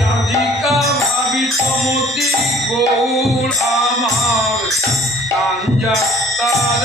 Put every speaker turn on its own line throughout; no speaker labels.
রাধিকা
ভাবিত মতি গৌর আমার
তার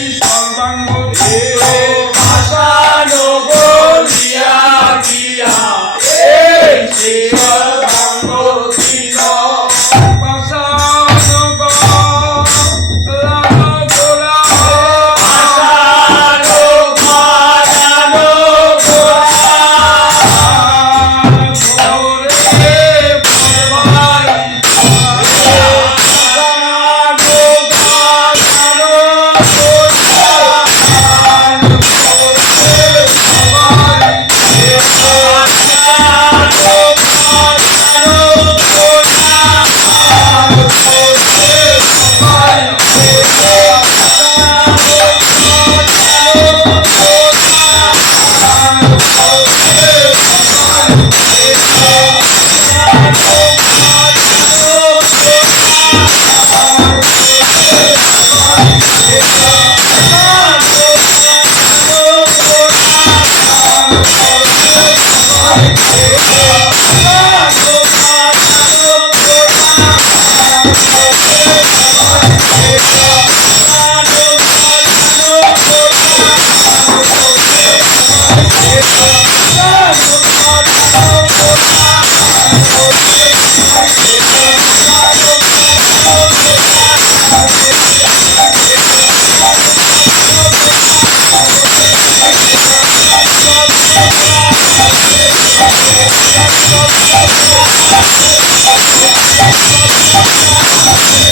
সেই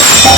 Let's go.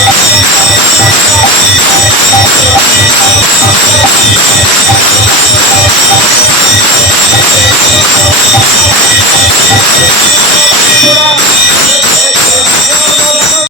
Let's
go.